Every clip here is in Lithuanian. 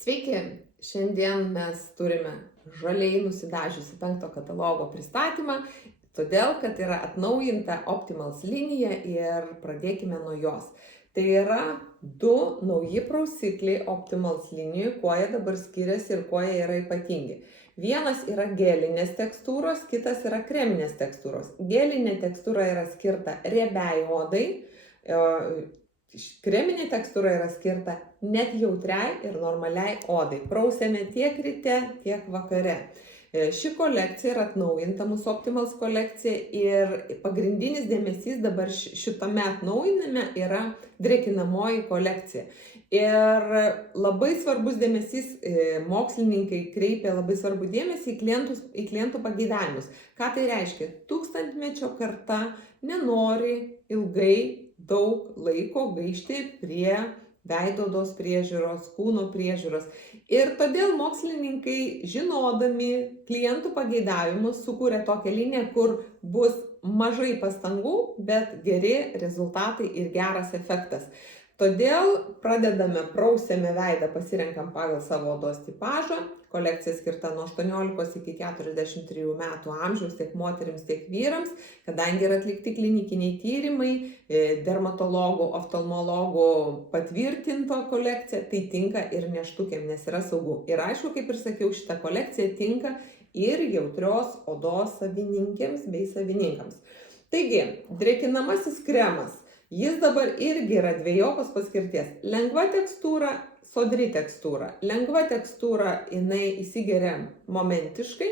Sveiki, šiandien mes turime žaliai nusidažiusi 5 katalogo pristatymą, todėl kad yra atnaujinta Optimals linija ir pradėkime nuo jos. Tai yra 2 nauji prausikliai Optimals linijoje, kuo jie dabar skiriasi ir kuo jie yra ypatingi. Vienas yra gelinės tekstūros, kitas yra kreminės tekstūros. Gelinė tekstūra yra skirta riebiai odai, kreminė tekstūra yra skirta net jautriai ir normaliai odai. Prausėme tiek ryte, tiek vakare. Ši kolekcija yra atnaujinta, mūsų Optimals kolekcija, ir pagrindinis dėmesys dabar šitame atnaujinime yra drėkinamoji kolekcija. Ir labai svarbus dėmesys, mokslininkai kreipia labai svarbų dėmesį į klientų pageidavimus. Ką tai reiškia? Tūkstantmečio karta nenori ilgai daug laiko gaišti prie veido odos priežiūros, kūno priežiūros. Ir todėl mokslininkai, žinodami klientų pageidavimus, sukūrė tokią liniją, kur bus mažai pastangų, bet geri rezultatai ir geras efektas. Todėl pradedame, prausėme veidą, pasirenkam pagal savo odos tipažą. Kolekcija skirta nuo 18 iki 43 metų amžiaus tiek moterims, tiek vyrams. Kadangi yra atlikti klinikiniai tyrimai, dermatologų, oftalmologų patvirtinto kolekcija, tai tinka ir nėštukėm, nes yra saugu. Ir aišku, kaip ir sakiau, šita kolekcija tinka ir jautrios odos savininkėms bei savininkams. Taigi, drėkinamasis kremas. Jis dabar irgi yra dviejopos paskirties. Lengva tekstūra, sodri tekstūra. Lengva tekstūra, jinai įsigeria momentiškai,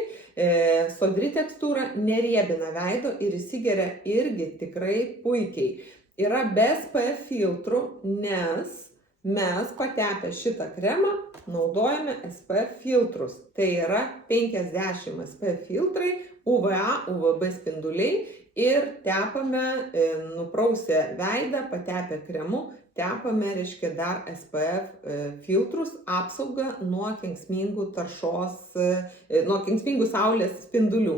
sodri tekstūra neriebina veido ir įsigeria irgi tikrai puikiai. Yra be SPF filtrų, nes mes patepę šitą kremą naudojame SPF filtrus. Tai yra 50 SPF filtrai, UVA, UVB spinduliai. Ir tepame, nuprausę veidą, patepę kremu, tepame, reiškia, dar SPF filtrus, apsaugą nuo kenksmingų nuo kenksmingų saulės spindulių.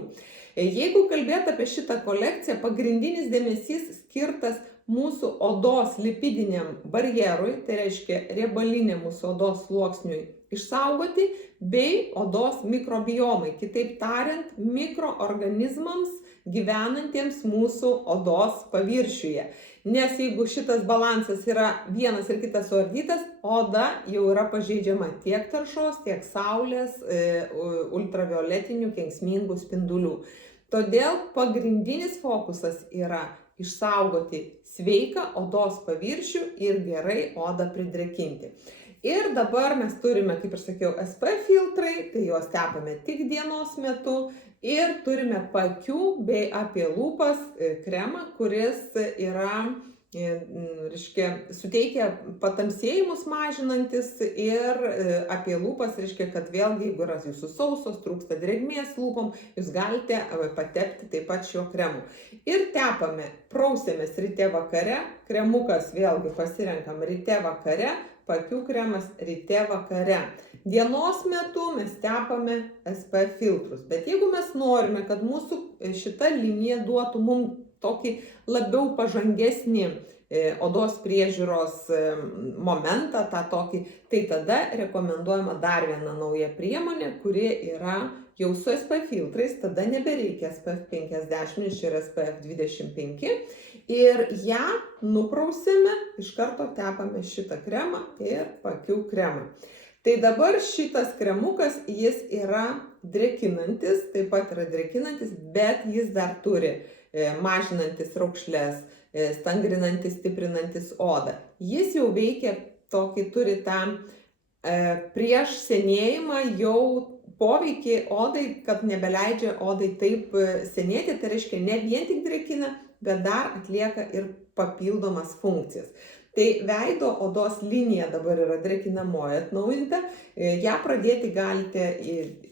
Jeigu kalbėt apie šitą kolekciją, pagrindinis dėmesys skirtas mūsų odos lipidiniam barjerui, tai reiškia riebaliniam mūsų odos sluoksniui išsaugoti, bei odos mikrobiomai, kitaip tariant, mikroorganizmams gyvenantiems mūsų odos paviršiuje. Nes jeigu šitas balansas yra vienas ir kitas suardytas, oda jau yra pažeidžiama tiek taršos, tiek saulės, ultravioletinių kenksmingų spindulių. Todėl pagrindinis fokusas yra išsaugoti sveiką odos paviršių ir gerai odą pridrėkinti. Ir dabar mes turime, kaip ir sakiau, SPF filtrai, tai juos tepame tik dienos metu. Ir turime paakių bei apie lūpas kremą, kuris yra, reiškia, suteikia patamsėjimus mažinantis, ir apie lūpas, reiškia, kad vėlgi, jeigu yra jūsų sausos, trūksta drėgmės lūpom, jūs galite patepti taip pat šiuo kremu. Ir tepame, prausėmės ryte vakare, kremukas vėlgi pasirenkam ryte vakare, paakių kremas ryte vakare. Dienos metu mes tepame SPF filtrus, bet jeigu mes norime, kad mūsų šita linija duotų mums tokį labiau pažangesnį odos priežiūros momentą, tai tada rekomenduojama dar viena nauja priemonė, kuri yra jau su SPF filtrais, tada nebereikia SPF 50 ir SPF 25, ir ją nuprausėme, iš karto tepame šitą kremą ir paakių kremą. Tai dabar šitas kremukas, jis yra drėkinantis, taip pat yra drėkinantis, bet jis dar turi mažinantis raukšles, stangrinantis, stiprinantis odą. Jis jau veikia tokį, turi tą prieš senėjimą jau poveikį odai, kad nebeleidžia odai taip senėti, tai reiškia ne vien tik drėkina, bet dar atlieka ir papildomas funkcijas. Tai veido odos linija dabar yra drėkinamoji atnaujinta, ją pradėti galite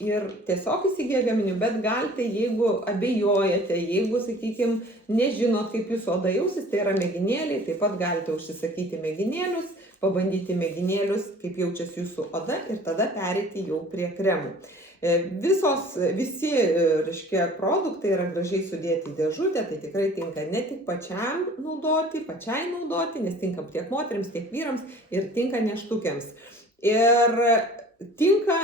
ir tiesiog įsigiję gaminių, bet galite, jeigu abejojate, jeigu, sakykime, nežinot, kaip jūsų oda jausis, tai yra mėginėliai, taip pat galite užsisakyti mėginėlius, pabandyti mėginėlius, kaip jaučiasi jūsų oda, ir tada pereiti jau prie kremų. Visi, reiškia, produktai yra gražiai sudėti į dėžutę, tai tikrai tinka ne tik pačiai naudoti, nes tinka tiek moterims, tiek vyrams ir tinka nėštukėms. Ir tinka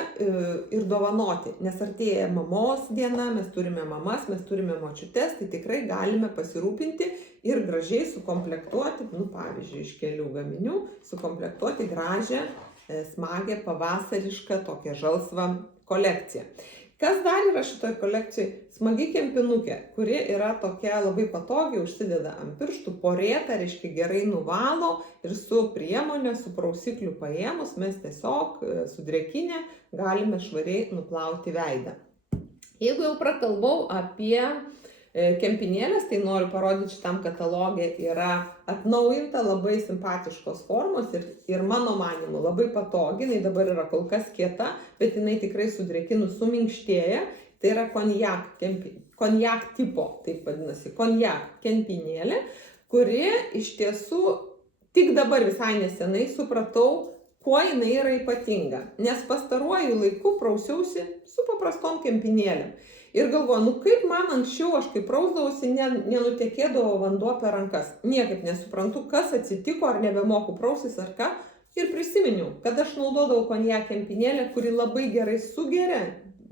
ir dovanoti, nes artėja mamos diena, mes turime mamas, mes turime močiutes, tai tikrai galime pasirūpinti ir gražiai sukomplektuoti, pavyzdžiui, iš kelių gaminių, sukomplektuoti gražią, smagią, pavasarišką, tokią žalsvą kolekciją. Kas dar yra šitoj kolekcijai? Smagi kempinukė, kuri yra tokia labai patogiai, užsideda ant pirštų, porėta, reiškia gerai nuvalo ir su priemonė, su prausikliu paėmus, mes tiesiog sudrėkinę galime švariai nuplauti veidą. Jeigu jau prakalbau apie kempinėlės, tai noriu parodyti, šitam katalogė yra atnaujinta, labai simpatiškos formos ir mano manymu labai patogi, jinai dabar yra kol kas kieta, bet jinai tikrai sudrėkinus suminkštėja. Tai yra konjak tipo, taip vadinasi, konjak kempinėlė, kuri iš tiesų tik dabar visai nesenai supratau, kuo jinai yra ypatinga, nes pastaruoju laiku prausiausi su paprastom kempinėlėm. Ir galvoju, kaip man anksčiau, aš kaip prausdavausi, nenutekėdavo vanduo per rankas. Niekaip nesuprantu, kas atsitiko, ar nebemoku praustis, ar ką. Ir prisiminiau, kad aš naudodavau konjak kempinėlę, kuri labai gerai sugeria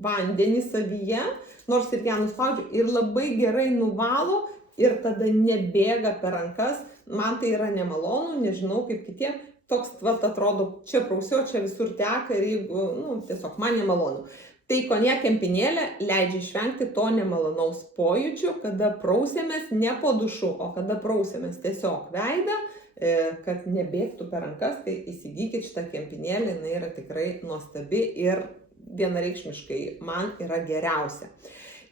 vandenį savyje, nors ir ją nuspaudžiu, ir labai gerai nuvalo ir tada nebėga per rankas. Man tai yra nemalonu, nežinau kaip kitiem. Toks, atrodo, čia prausiau, čia visur teka ir jeigu, tiesiog man nemalonu. Tai konjak kempinėlė leidžia išvengti to nemalonaus pojūčio, kada prausiamės ne po dušu, o kada prausiamės tiesiog veidą, kad nebėgtų per rankas, tai įsigykit šitą kempinėlę, jinai yra tikrai nuostabi ir vienareikšmiškai man yra geriausia.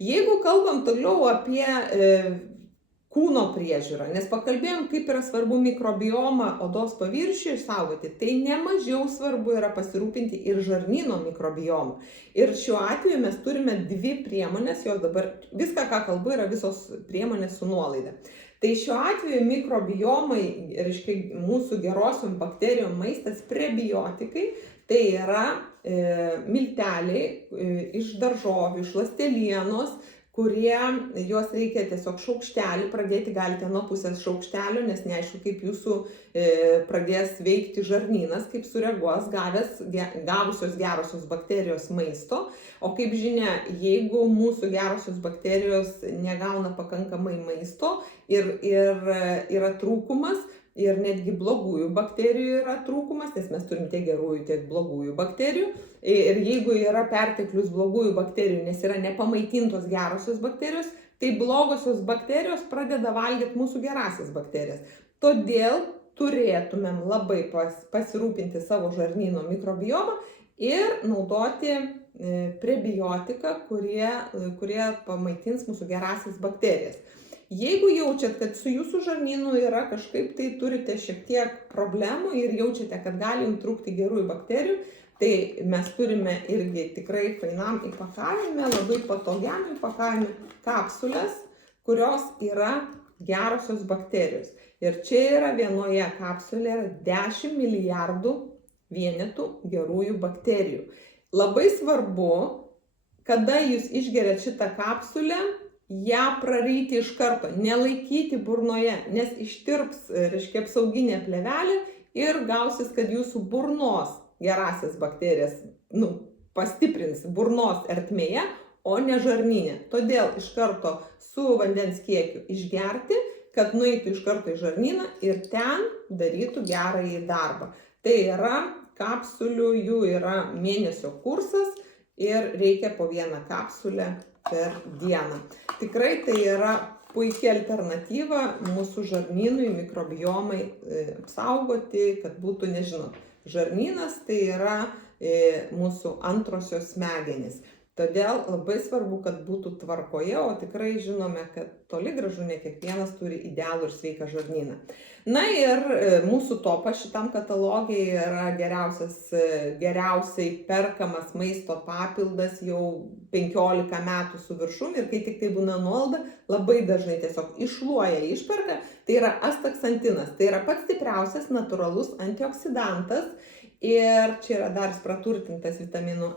Jeigu kalbam toliau apie kūno priežiūrą, nes pakalbėjom, kaip yra svarbu mikrobiomą odos paviršių išsaugoti, tai nemažiau svarbu yra pasirūpinti ir žarnyno mikrobiomą. Ir šiuo atveju mes turime dvi priemonės, jos dabar, viską, ką kalbu, yra visos priemonės su nuolaida. Tai šiuo atveju mikrobiomai, reiškia mūsų gerosiom bakterijom maistas, prebiotikai, tai yra milteliai iš daržovių, iš ląstelienos, kurie juos reikia tiesiog šaukštelį pradėti, galite nuo pusės šaukštelio, nes neaišku, kaip jūsų pradės veikti žarnynas, kaip sureaguos gavusios gerosios bakterijos maisto. O kaip žinia, jeigu mūsų gerosios bakterijos negauna pakankamai maisto ir yra trūkumas, ir netgi blogųjų bakterijų yra trūkumas, nes mes turim tiek gerųjų, tiek blogųjų bakterijų. Ir jeigu yra perteklius blogųjų bakterijų, nes yra nepamaitintos gerosios bakterijos, tai blogosios bakterijos pradeda valgyti mūsų gerasias bakterijas. Todėl turėtumėm labai pasirūpinti savo žarnyno mikrobiomą ir naudoti prebiotiką, kurie pamaitins mūsų gerasias bakterijas. Jeigu jaučiat, kad su jūsų žarnynu yra kažkaip, tai turite šiek tiek problemų ir jaučiate, kad gali jums trūkti gerųjų bakterijų, tai mes turime irgi tikrai fainam įpakavime, labai patogiam įpakavime kapsulės, kurios yra gerosios bakterijos. Ir čia yra vienoje kapsulėje 10 milijardų vienetų gerųjų bakterijų. Labai svarbu, kada jūs išgeriat šitą kapsulę, ją praryti iš karto, nelaikyti burnoje, nes ištirps, reiškia, apsauginė plėvelė ir gausis, kad jūsų burnos gerasias bakterijas pastiprins burnos ertmėje, o ne žarnyne. Todėl iš karto su vandens kiekiu išgerti, kad nueitų iš karto į žarnyną ir ten darytų gerąjį darbą. Tai yra kapsulių, jų yra mėnesio kursas ir reikia po vieną kapsulę per dieną. Tikrai tai yra puikia alternatyva mūsų žarnynui, mikrobiomai apsaugoti, kad būtų, žarnynas tai yra mūsų antrosios smegenys. Todėl labai svarbu, kad būtų tvarkoje, o tikrai žinome, kad toli gražu ne kiekvienas turi idealų ir sveiką žarnyną. Na ir mūsų topas šitam katalogui yra geriausiai perkamas maisto papildas jau 15 metų su viršum ir kai tik tai būna nuolaida, labai dažnai tiesiog iššluoja išperka, tai yra astaksantinas. Tai yra pats stipriausias natūralus antioksidantas ir čia yra dar praturtintas vitaminu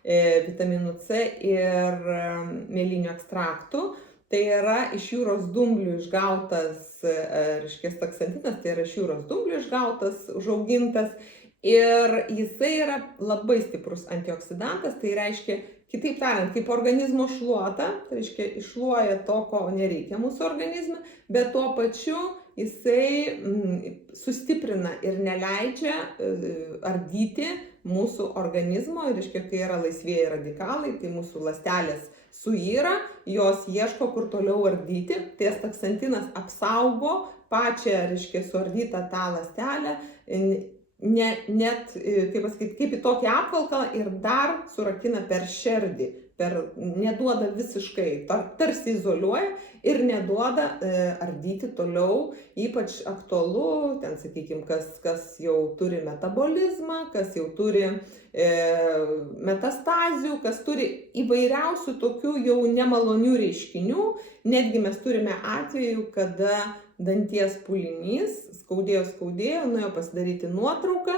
E, vitaminu C ir mėlynių ekstraktų. Tai yra iš jūros dumblių išgautas, reiškia, astaksantinas, tai yra iš jūros dumblių išgautas, užaugintas Ir jisai yra labai stiprus antioksidantas, tai reiškia, kitaip tariant, kaip organizmo šluota, tai reiškia iššluoja to, ko nereikia mūsų organizme, bet tuo pačiu jisai sustiprina ir neleidžia ardyti mūsų organizmo, ir reiškia, kai yra laisvieji radikalai, tai mūsų ląstelės suyra, jos ieško, kur toliau ardyti, tai astaksantinas apsaugo pačią, reiškia, suardytą tą ląstelę, net, kaip pasakyti, kaip į tokį apvalkalą ir dar surakina per šerdį, neduoda visiškai, tarsi izoliuoja ir neduoda ardyti toliau, ypač aktualu, ten, sakykime, kas jau turi metabolizmą, kas jau turi metastazių, kas turi įvairiausių tokių jau nemalonių reiškinių, netgi mes turime atvejų, kada danties pūlinys, skaudėjo, nuėjo pasidaryti nuotrauką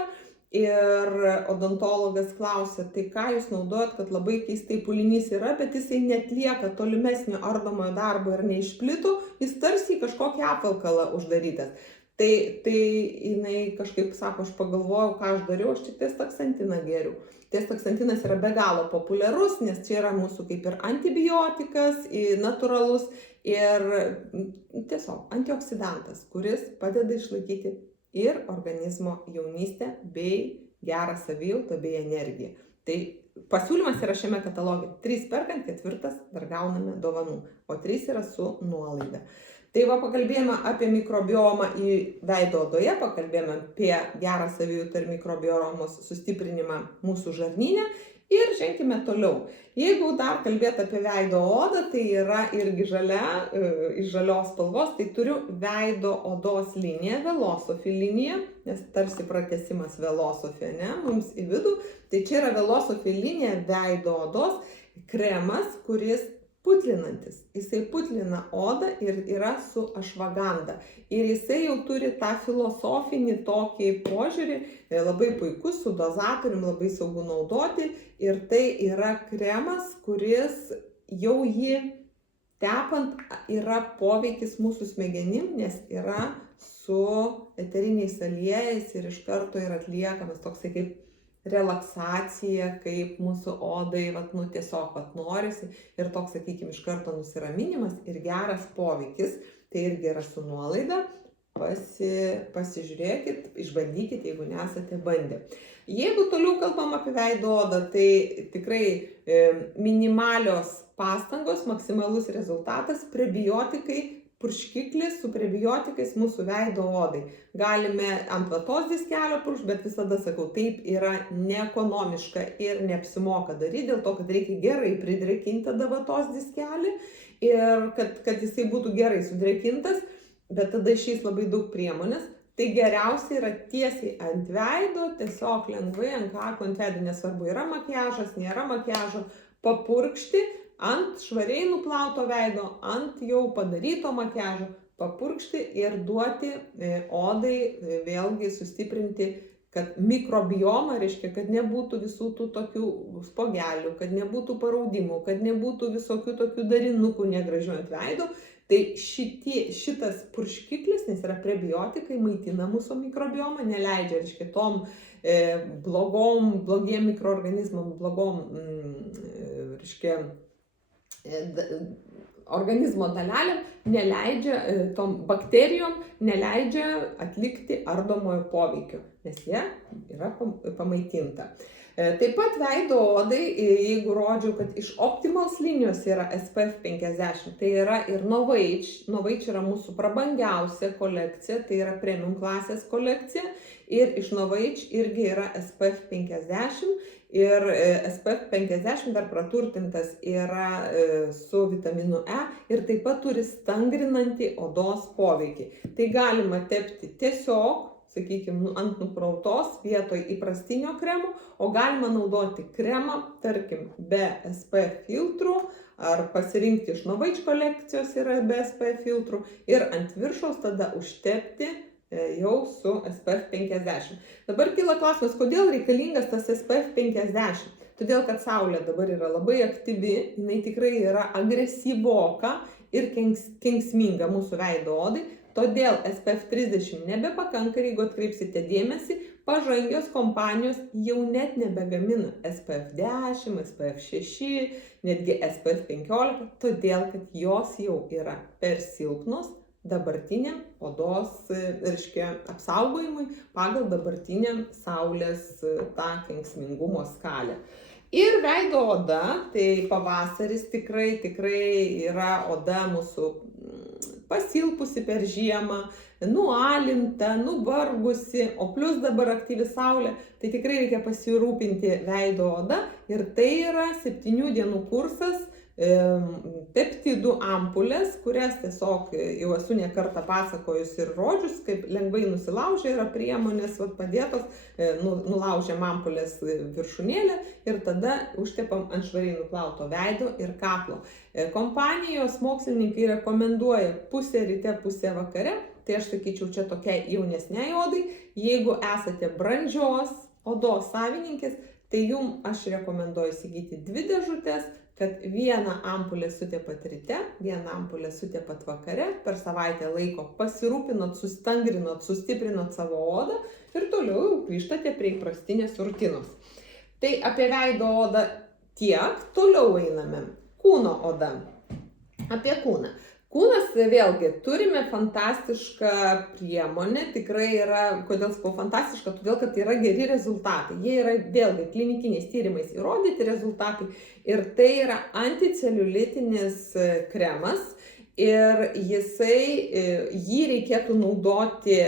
ir odontologas klausė, tai ką jūs naudojat, kad labai keistai pūlinys yra, bet jisai netlieka tolimesnio ardomojo darbo ir neišplito, jis tarsi į kažkokį apvalkalą uždarytas. Tai jinai kažkaip sako, aš pagalvojau, ką aš dariau, aš tik astaksantiną geriu. Astaksantinas yra be galo populiarus, nes čia yra mūsų kaip ir antibiotikas, natūralus ir tiesiog antioksidantas, kuris padeda išlaikyti ir organizmo jaunystę bei gerą savijautą bei energiją. Tai pasiūlymas yra šiame kataloge. 3 perkant, 4 dar gauname dovanų, o 3 yra su nuolaida. Tai pakalbėjome apie mikrobiomą į veido odoje, pakalbėjome apie gerą savijautą ir mikrobiomos sustiprinimą mūsų žarnyne ir ženkime toliau. Jeigu dar kalbėti apie veido odą, tai yra irgi žalia, iš žalios spalvos, tai turiu veido odos liniją, Velosofy liniją, nes tarsi pratęsimas Velosofy, ne, mums į vidų. Tai čia yra Velosofy linija veido odos kremas, kuris putlinantis. Jisai putlina odą ir yra su ašvaganda. Ir jisai jau turi tą filosofinį tokį požiūrį, labai puikus, su dozatorium, labai saugu naudoti. Ir tai yra kremas, kuris jau jį tepant yra poveikis mūsų smegenim, nes yra su eteriniais aliejais ir iš karto yra atliekamas toksai kaip relaksacija, kaip mūsų odai, tiesiog norisi ir toks, sakykime, iš karto nusiraminimas ir geras poveikis, tai irgi yra su nuolaida, pasižiūrėkit, išbandykit, jeigu nesate bandę. Jeigu toliau kalbam apie veido odą, tai tikrai minimalios pastangos, maksimalus rezultatas, prebiotikai, purškiklis su prebiotikais mūsų veido odai. Galime ant vatos diskelio purkšti, bet visada sakau, taip yra neekonomiška ir neapsimoka daryti, dėl to, kad reikia gerai pridrėkinti tada vatos diskelį ir kad jisai būtų gerai sudrėkintas, bet tada išeis labai daug priemonės. Tai geriausia yra tiesiai ant veido, tiesiog lengvai ant kaklo, ant veido, nesvarbu, yra makiažas, nėra makiažo, papurkšti ant švariai nuplauto veido, ant jau padaryto makiažo, papurkšti ir duoti odai vėlgi sustiprinti, kad mikrobioma, reiškia, kad nebūtų visų tų tokių spogelių, kad nebūtų paraudimų, kad nebūtų visokių tokių darinukų negražių ant veido. Tai šitas purškiklis, nes yra prebiotikai, maitina mūsų mikrobiomą, neleidžia, reiškia, tom blogiem mikroorganizmam, reiškia, organizmo dalelėm, neleidžia, tom bakterijom neleidžia atlikti ardomojo poveikio, nes jie yra pamaitinta. Taip pat veido odai, jeigu rodžiau, kad iš Optimals linijos yra SPF 50, tai yra ir Novage. Novage yra mūsų prabangiausia kolekcija, tai yra premium klasės kolekcija. Ir iš Novage irgi yra SPF 50. Ir SPF 50 dar praturtintas yra su vitaminu E ir taip pat turi stangrinantį odos poveikį. Tai galima tepti tiesiog, sakykime, ant nuprautos vietoj įprastinio kremo, o galima naudoti kremą, tarkim, be SPF filtrų, ar pasirinkti iš Novage kolekcijos yra be SPF filtrų ir ant viršaus tada užtepti jau su SPF 50. Dabar kyla klausimas, kodėl reikalingas tas SPF 50? Todėl, kad saulė dabar yra labai aktyvi, jinai tikrai yra agresyvoka ir kenksminga mūsų veido odai, todėl SPF 30 nebepakanka ir jeigu atkreipsite dėmesį, pažangios kompanijos jau net nebegamina SPF 10, SPF 6, netgi SPF 15, todėl kad jos jau yra per silpnos dabartiniam odos, apsaugojimui pagal dabartinę saulės tą kenksmingumo skalę. Ir veido oda, tai pavasaris tikrai yra oda mūsų pasilpusi per žiemą, nualinta, nuvargusi, o plus dabar aktyvi saulė, tai tikrai reikia pasirūpinti veido oda ir tai yra 7 dienų kursas peptidų ampulės, kurias tiesiog jau esu ne kartą pasakojus ir rodžius, kaip lengvai nusilaužia, yra priemonės padėtos, nulaužiam ampulės viršūnėlę ir tada užtepam ant švariai nuplauto veido ir kaklo. Kompanijos mokslininkai rekomenduoja pusę ryte, pusę vakare, tai aš sakyčiau čia tokiai jaunesniai odai. Jeigu esate brandžios odos savininkės, tai jums aš rekomenduoju įsigyti 2 dėžutės, kad vieną ampulę sutepat ryte, vieną ampulę sutepat vakare, per savaitę laiko pasirūpinot, sustangrinot, sustiprinot savo odą ir toliau grįžtate prie įprastinės rutinos. Tai apie veido odą tiek, toliau einame. Kūno oda. Apie kūną. Kūnas, vėlgi, turime fantastišką priemonę, tikrai yra, kodėl sakau fantastiška, todėl kad yra geri rezultatai. Jie yra vėlgi klinikiniais tyrimais įrodyti rezultatai ir tai yra anticeliulitinis kremas ir jį reikėtų naudoti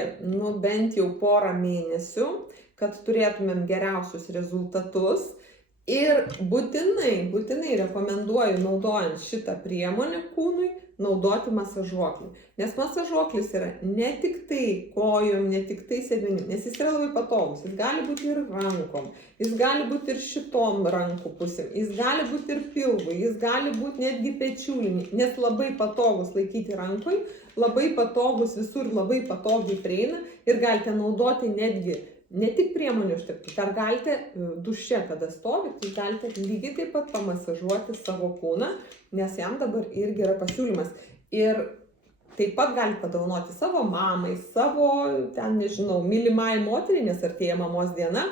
bent jau porą mėnesių, kad turėtumėm geriausius rezultatus. Ir būtinai rekomenduoju, naudojant šitą priemonę kūnui, naudoti masažuoklį. Nes masažuoklis yra ne tik tai kojom, ne tik tai sėdmenim, nes jis yra labai patogus. Jis gali būti ir rankom, jis gali būti ir šitom rankų pusėm, jis gali būti ir pilvui, jis gali būti netgi pečiulinį, nes labai patogus laikyti rankoj, labai patogus visur, labai patogiai prieina ir galite naudoti netgi ne tik priemonių užtepti, dar galite duše, kada stovit, tai galite lygiai taip pat pamasažuoti savo kūną, nes jam dabar irgi yra pasiūlymas. Ir taip pat galite padovanoti savo mamai, savo, mylimai moteriai, nes artėja mamos diena.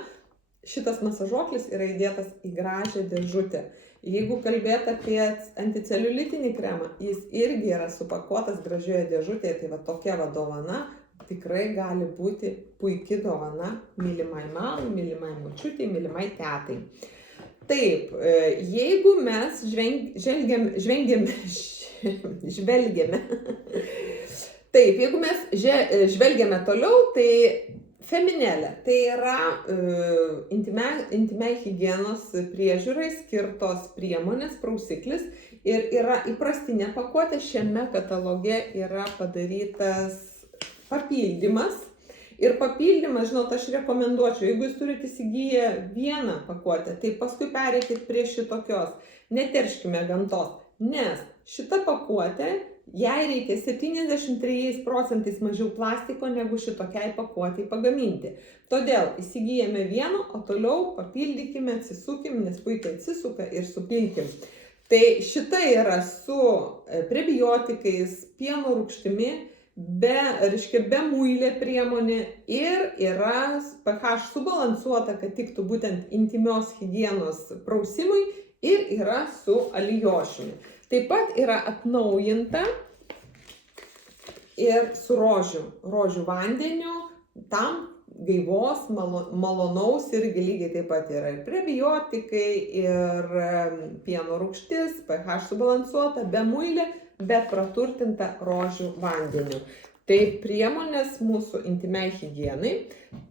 Šitas masažuoklis yra įdėtas į gražią dėžutę. Jeigu kalbėt apie anticeliulitinį kremą, jis irgi yra supakuotas gražioje dėžutėje, tai tokia dovana. Tikrai gali būti puikia dovana mylimai mamai, mylimai močiutei, mylimai tetai. Taip, jeigu mes žvelgiame toliau, tai feminelė, tai yra intymiai higienos priežiūrai skirtos priemonės, prausiklis ir yra įprastinė pakuotė. Šiame kataloge yra padarytas papildymas. Ir papildymas, aš rekomenduočiau, jeigu jūs turite įsigiję vieną pakuotę, tai paskui pereikit prie šitokios. Neterškime gamtos, nes šita pakuotė, jai reikia 73% mažiau plastiko negu šitokiai pakuotei pagaminti. Todėl įsigijame vieną, o toliau papildykime, atsisukim, nes puikiai atsisuka ir supilkim. Tai šita yra su prebiotikais, pieno rūgštimi, be muilė priemonė ir yra pH subalansuota, kad tiktų būtent intymios higienos prausimui ir yra su alijošiumi. Taip pat yra atnaujinta ir su rožių vandeniu, tam gaivos, malonaus irgi lygiai taip pat yra ir prebiotikai, ir pieno rūgštis, pH subalansuota, be muilė, bet praturtinta rožių vandeniu. Tai priemonės mūsų intymiai higienai.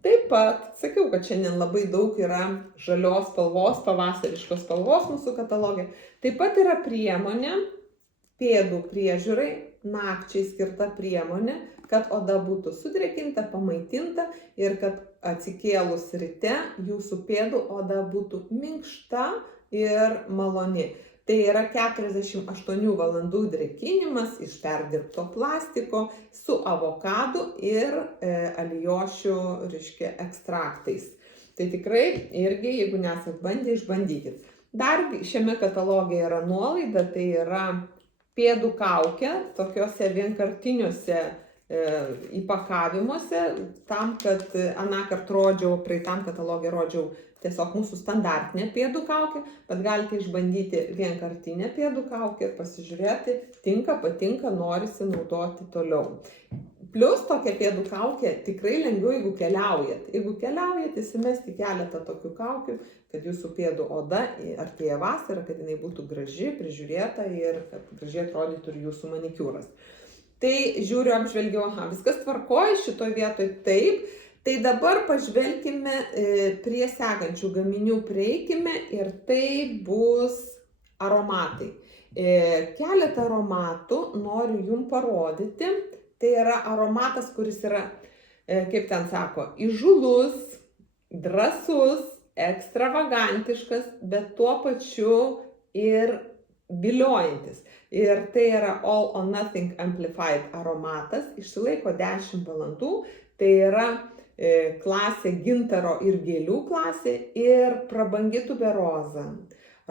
Taip pat, sakiau, kad šiandien labai daug yra žalios spalvos, pavasariškos spalvos mūsų katalogė. Taip pat yra priemonė pėdų priežiūrai, nakčiai skirta priemonė, kad oda būtų sudrėkinta, pamaitinta ir kad atsikėlus ryte jūsų pėdų oda būtų minkšta ir maloni. Tai yra 48 valandų drėkinimas iš perdirbto plastiko su avokadų ir alijošių ekstraktais. Tai tikrai irgi, jeigu nesat bandę, išbandykit. Dar šiame kataloge yra nuolaida, tai yra pėdų kaukė, tokiuose vienkartiniuose įpakavimuose, tam, kad anąkart rodžiau, praeitam katalogė rodžiau tiesiog mūsų standartinę pėdų kaukę, bet galite išbandyti vienkartinę pėdų kaukę ir pasižiūrėti, tinka, patinka, norisi naudoti toliau. Plius tokia pėdų kaukė tikrai lengviau, jeigu keliaujat. Jeigu keliaujat, įsimesti keletą tokių kaukių, kad jūsų pėdų oda artėja vasara, kad jinai būtų graži, prižiūrėta ir kad gražiai atrodytų ir jūsų manikiūras. Tai žiūriu, apžvelgiau, viskas tvarkoja šitoje vietoje, taip. Tai dabar pažvelkime prie sekančių gaminių, prieikime ir tai bus aromatai. Keletą aromatų noriu jums parodyti. Tai yra aromatas, kuris yra, kaip ten sako, įžūlus, drąsus, ekstravagantiškas, bet tuo pačiu ir viliojantis. Ir tai yra All or Nothing Amplified aromatas, išsilaiko 10 valandų, tai yra klasė gintaro ir gėlių klasė ir prabangi tuberoza,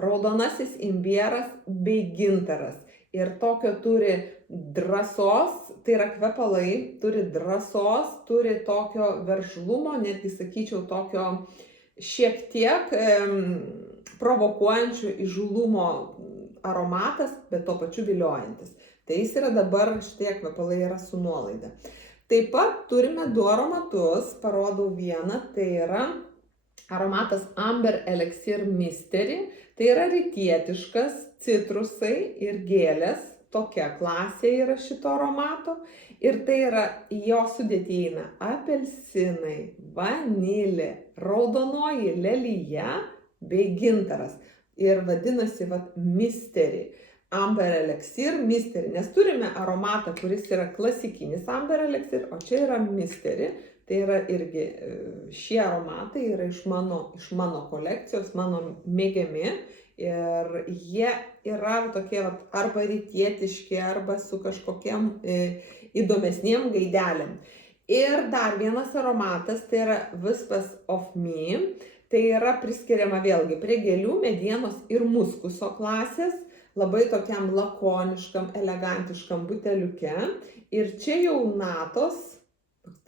raudonasis imbieras bei gintaras. Ir tokio turi drąsos, tai yra kvepalai, turi drąsos, turi tokio veržlumo, netgi sakyčiau tokio šiek tiek provokuojančio įžūlumo aromatas, bet tuo pačiu viliojantis. Tai jis yra dabar, šitie kvepalai yra su nuolaida. Taip pat turime 2 aromatus, parodau vieną, tai yra aromatas Amber Elixir Mystery, tai yra rytietiškas, citrusai ir gėlės, tokia klasė yra šito aromato. Ir tai yra, jo sudėtyje įeina apelsinai, vanilė, raudonoji lelija bei gintaras. Ir vadinasi Mystery, Amber Elixir Mystery, nes turime aromatą, kuris yra klasikinis Amber Elixir, o čia yra Mystery. Tai yra irgi šie aromatai yra iš mano kolekcijos, mano mėgiami ir jie yra tokie arba rytietiški, arba su kažkokiem įdomesniem gaidelėm. Ir dar vienas aromatas, tai yra Wisps of Me. Tai yra priskiriama vėlgi prie gėlių, medienos ir muskuso klasės, labai tokiam lakoniškam, elegantiškam buteliuke. Ir čia jau natos,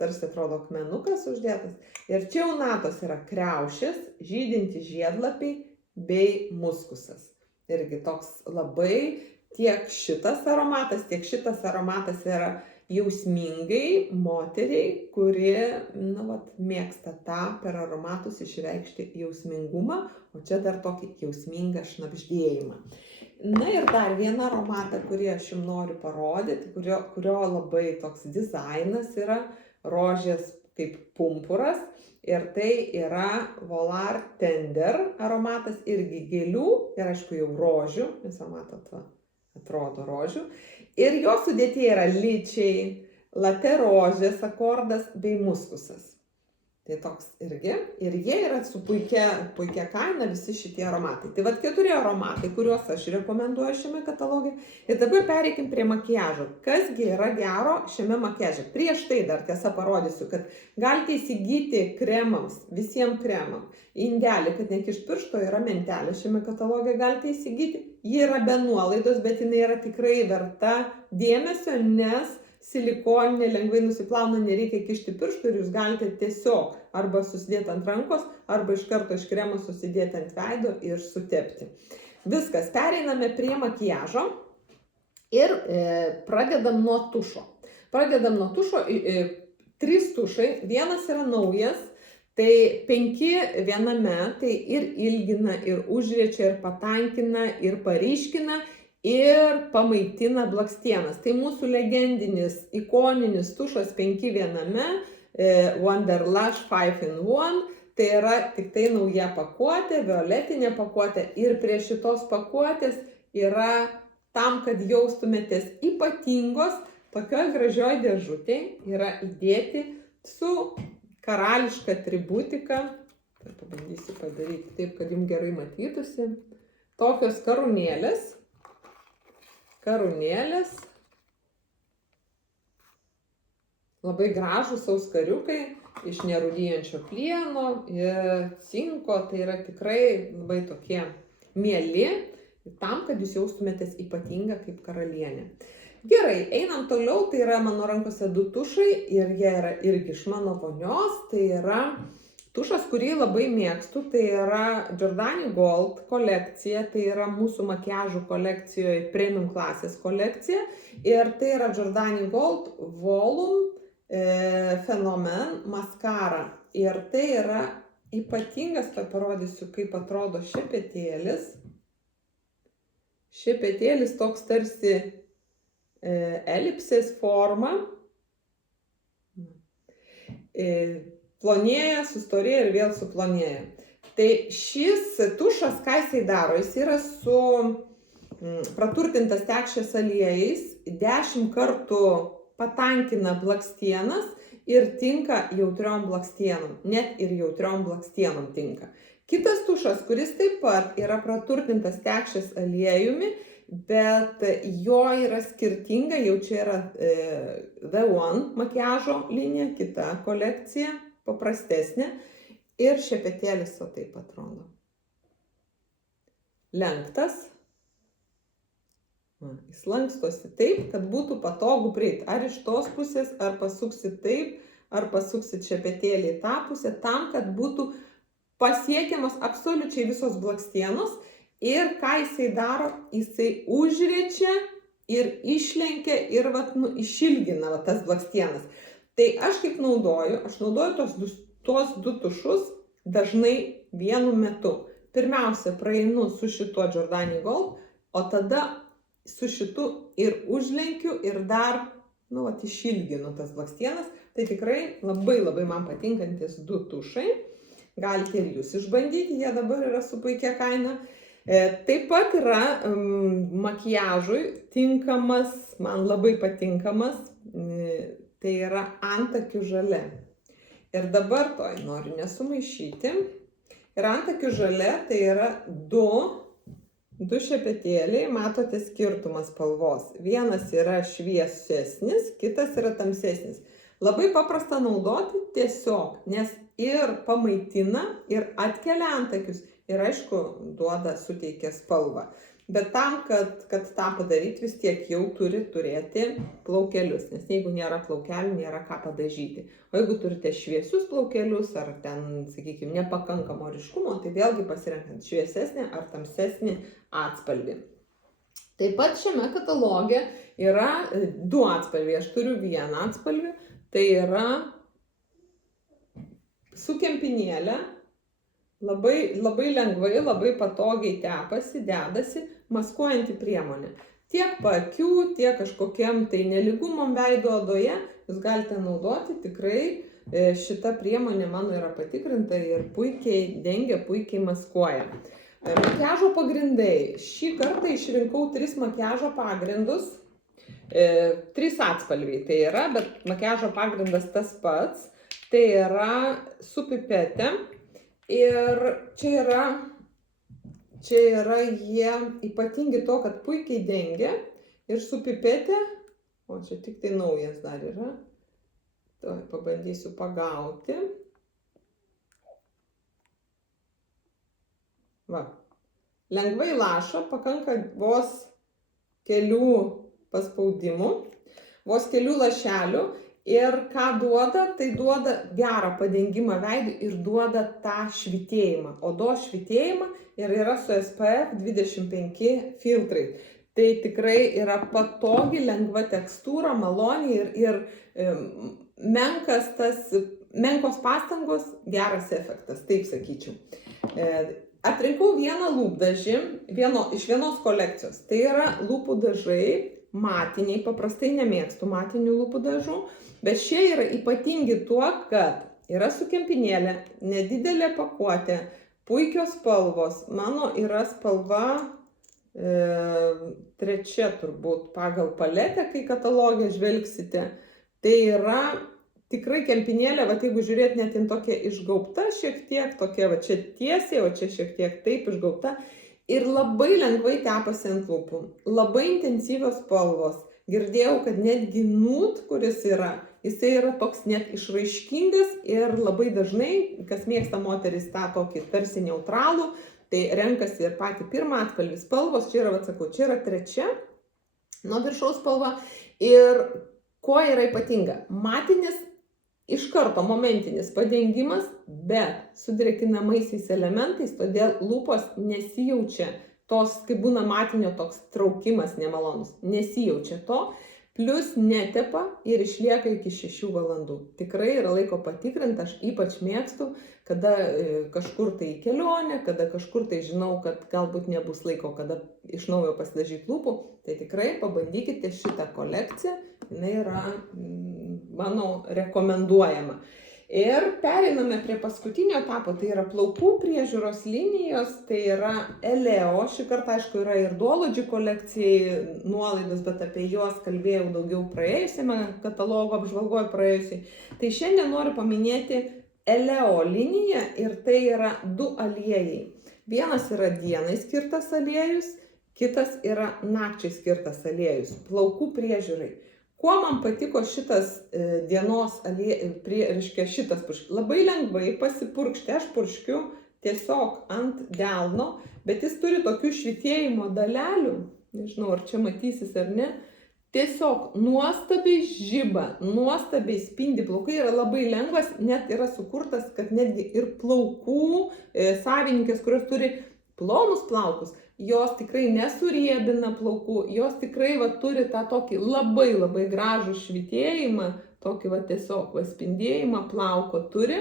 tarsi atrodo akmenukas uždėtas, ir čia jau natos yra kriaušės, žydinti žiedlapiai bei muskusas. Irgi toks labai tiek šitas aromatas yra jausmingai moteriai, kuri mėgsta tą per aromatus išreikšti jausmingumą, o čia dar tokį jausmingą šnabždėjimą. Na ir dar vieną aromatą, kurį aš jums noriu parodyti, kurio labai toks dizainas yra rožės kaip pumpuras. Ir tai yra Volar Tender aromatas, irgi gėlių ir aišku jau rožių, visą matot, atrodo rožių. Ir jo sudėtyje yra ličiai, late rožės akordas bei muskusas. Tai toks irgi. Ir jie yra su puikia kaina visi šitie aromatai. Tai 4 aromatai, kuriuos aš rekomenduoju šiame kataloge. Ir dabar pereikim prie makiažo. Kasgi yra gero šiame makiaže? Prieš tai dar tiesa parodysiu, kad galite įsigyti kremams, visiems kremam. Indelį, kad nekišt piršto, yra mentelė šiame kataloge, galite įsigyti. Ji yra be nuolaidos, bet jinai yra tikrai verta dėmesio, nes silikoninė lengvai nusiplauna, nereikia kišti pirštų ir jūs galite tiesiog arba susidėti ant rankos, arba iš karto iš kremo susidėti ant veido ir sutepti. Viskas, pereiname prie makiažo ir pradedam nuo tušo. 3 tušai, vienas yra naujas, tai 5 viename, tai ir ilgina, ir užriečia, ir patankina, ir paryškina, ir pamaitina blakstienas. Tai mūsų legendinis, ikoninis tušas 5 viename, Wonderlush 5 in 1, tai yra tik tai nauja pakuotė, violetinė pakuotė. Ir prie šitos pakuotės yra tam, kad jaustumėtės ypatingos, tokioj gražioj dėžutėj yra įdėti su karališka atributika. Pabandysiu padaryti taip, kad jums gerai matytųsi. Tokios karūnėlės. Labai gražūs auskariukai iš nerūdijančio plieno ir cinko. Tai yra tikrai labai tokie mieli, tam, kad jūs jaustumėtės ypatinga kaip karalienė. Gerai, einam toliau, tai yra mano rankose 2 tušai ir jie yra irgi iš mano vonios, tai yra tušas, kurį labai mėgstu, tai yra Giordani Gold kolekcija, tai yra mūsų makiažų kolekcijoje premium klasės kolekcija ir tai yra Giordani Gold Volume Phenomen maskara ir tai yra ypatingas, tai parodysiu, kaip atrodo šepetėlis. Šepetėlis toks tarsi elipsės forma, plonėja, sustorėja ir vėl suplonėja. Tai šis tušas, ką jisai daro, jis yra su praturtintas tekšės aliejais, 10 kartų patankina blakstienas ir tinka jautriom blakstienom, net ir jautriom blakstienom tinka. Kitas tušas, kuris taip pat yra praturtintas tekšės aliejumi, bet jo yra skirtinga, jau čia yra The One makiažo linija, kita kolekcija, paprastesnė ir šepetėlis o taip atrodo. Lenktas. Jis lankstosi taip, kad būtų patogu prieiti. Ar iš tos pusės, ar pasuksit taip, ar pasuksit šepetėlį į tą pusę, tam, kad būtų pasiekiamas absoliučiai visos blakstienos. Ir ką jisai daro, jisai užriečia ir išlenkia ir išilgina tas blakstienas. Tai aš kaip naudoju, aš naudoju tuos 2 tušus dažnai vienu metu. Pirmiausia, praeinu su šituo Giordani Gold, o tada su šitu ir užlenkiu ir dar, išilginu tas blakstienas. Tai tikrai labai man patinkantis 2 tušai. Galite ir jūs išbandyti, jie dabar yra su puikia kaina. Taip pat yra makiažui tinkamas, man labai patinkamas, tai yra antakių žalia. Ir dabar noriu nesumaišyti. Ir antakių žalia tai yra 2 šepetėliai, matote skirtumas spalvos. Vienas yra šviesesnis, kitas yra tamsesnis. Labai paprasta naudoti tiesiog, nes ir pamaitina, ir atkelia antakius. Ir aišku, suteikia spalvą. Bet tam, kad tą padaryti, vis tiek jau turi turėti plaukelius, nes jeigu nėra plaukelių, nėra ką padažyti. O jeigu turite šviesius plaukelius, ar ten, sakykime, nepakankamo ryškumo, tai vėlgi pasirenkant šviesesnį ar tamsesnį atspalvį. Taip pat šiame kataloge yra 2 atspalviai, aš turiu 1 atspalvį, tai yra su kempinėle. Labai lengvai, labai patogiai tepasi, dedasi maskuojanti priemonė. Tiek paakių, tiek kažkokiam tai nelygumam veido odoje jūs galite naudoti. Tikrai šita priemonė mano yra patikrinta ir puikiai dengia, puikiai maskuoja. Makiažo pagrindai. Šį kartą išrinkau 3 makiažo pagrindus. 3 atspalviai tai yra, bet makiažo pagrindas tas pats. Tai yra su pipete. Ir čia yra jie ypatingi to, kad puikiai dengia ir su pipete, o čia tik tai naujas dar yra, pabandysiu pagauti. Lengvai laša, pakanka vos kelių paspaudimų, vos kelių lašelių. Ir ką duoda, tai duoda gerą padengimą veidui ir duoda tą švytėjimą, odos švytėjimą ir yra su SPF 25 filtrai. Tai tikrai yra patogi, lengva tekstūra, maloniai ir menkos pastangos, geras efektas, taip sakyčiau. Atrinkau vieną lūpdažį iš vienos kolekcijos, tai yra lūpų dažai. Matiniai, paprastai nemėgstu matinių lūpų dažų, bet šie yra ypatingi tuo, kad yra su kempinėlė, nedidelė pakuotė, puikios spalvos. Mano yra spalva 3 turbūt pagal paletę, kai katalogę žvelgsite. Tai yra tikrai kempinėlė, jeigu žiūrėt net tokia išgaubta šiek tiek, tokia čia tiesiai, o čia šiek tiek taip išgaubta. Ir labai lengvai tepasi ant lūpų, labai intensyvios spalvos. Girdėjau, kad netgi nude, kuris yra, jisai yra toks net išraiškingas ir labai dažnai, kas mėgsta moteris tą tokį tarsi neutralų, tai renkasi ir patį pirmą atspalvį spalvos, čia yra 3 nuo viršaus spalva. Ir kuo yra ypatinga? Matinis iš karto momentinis padengimas, bet su drėkinamaisiais elementais, todėl lūpos nesijaučia tos, kai būna matinio toks traukimas nemalonus, nesijaučia to, plus netepa ir išlieka iki 6 valandų. Tikrai yra laiko patikrinti, aš ypač mėgstu, kada kažkur tai į kelionę, kada kažkur tai žinau, kad galbūt nebus laiko, kada iš naujo pasidažyti lūpų, tai tikrai pabandykite šitą kolekciją, jinai yra mano rekomenduojama. Ir pereiname prie paskutinio etapo, tai yra plaukų priežiūros linijos, tai yra Eleo, šį kartą aišku yra ir Duolodži kolekcijai nuolaidos, bet apie juos kalbėjau daugiau praėjusiame katalogo apžvalgoje praėjusiai. Tai šiandien noriu paminėti Eleo liniją ir tai yra 2 aliejai. Vienas yra dienai skirtas aliejus, kitas yra nakčiai skirtas aliejus, plaukų priežiūrai. Kuo man patiko šitas dienos reiškia šitas purškimas? Labai lengvai pasipurkšti, aš purškiu tiesiog ant delno, bet jis turi tokių švytėjimo dalelių, nežinau ar čia matysis ar ne, tiesiog nuostabiai žiba, nuostabiai spindi plaukai, yra labai lengvas, net yra sukurtas, kad netgi ir plaukų savininkės, kurios turi plonus plaukus, jos tikrai nesuriebina plaukų, jos tikrai turi tą tokį labai gražų švytėjimą, tokį tiesiog spindėjimą plauko turi,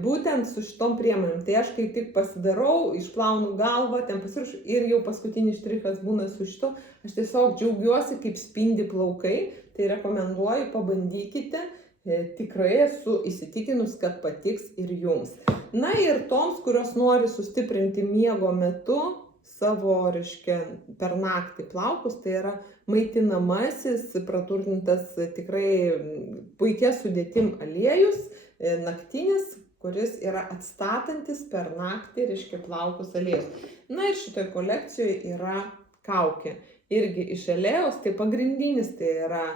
būtent su šitom priemonėm. Tai aš kai tik pasidarau, išplaunu galvą, ten pasirišu ir jau paskutinis štrichas būna su šito, aš tiesiog džiaugiuosi, kaip spindi plaukai, tai rekomenduoju, pabandykite. Tikrai esu įsitikinus, kad patiks ir jums. Na ir toms, kurios nori sustiprinti miego metu savo, reiškia, per naktį plaukus, tai yra maitinamasis, praturtintas tikrai puikia sudėtim aliejus, naktinis, kuris yra atstatantis per naktį, reiškia, plaukus aliejus. Na ir šitoje kolekcijoje yra kaukė. Irgi iš Eleos, tai pagrindinis, tai yra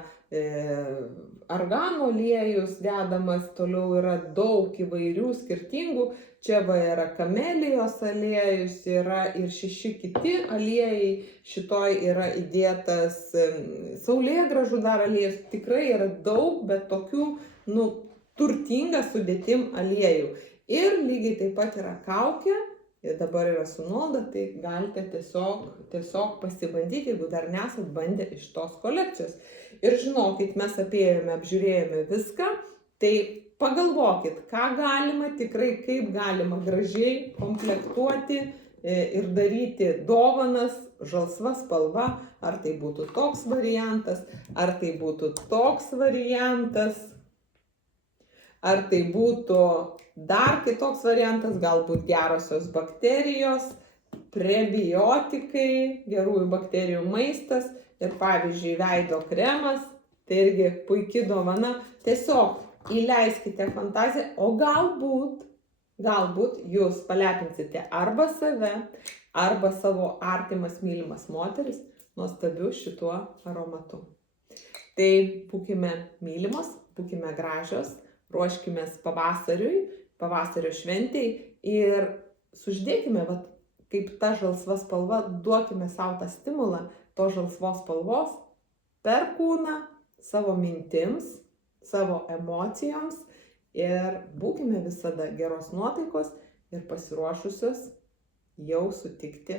argano aliejus dedamas, toliau yra daug įvairių skirtingų, čia yra kamelijos aliejus, yra ir 6 kiti aliejai, šitoj yra įdėtas saulėgrąžų dar aliejus, tikrai yra daug, bet tokių, turtinga sudėtim aliejų. Ir lygiai taip pat yra kaukė, ir dabar yra su nuolaida, tai galite tiesiog pasibandyti, jeigu dar nesat bandę iš tos kolekcijos. Ir žinokit, mes apžiūrėjome viską, tai pagalvokit, ką galima tikrai, kaip galima gražiai komplektuoti ir daryti dovanas žalsva spalva, ar tai būtų toks variantas, ar tai būtų toks variantas, ar tai būtų dar kitoks variantas, galbūt gerosios bakterijos, prebiotikai, gerųjų bakterijų maistas ir pavyzdžiui veido kremas, tai irgi puikia dovana. Tiesiog įleiskite fantaziją, o galbūt jūs palepinsite arba save, arba savo artimas mylimas moteris nuostabiu šituo aromatu. Tai būkime mylimos, būkime gražios, ruoškimės pavasario šventei ir suždėkime, kaip ta žalsva spalva, duokime savo tą stimulą to žalsvos spalvos per kūną, savo mintims, savo emocijoms ir būkime visada geros nuotaikos ir pasiruošusios jau sutikti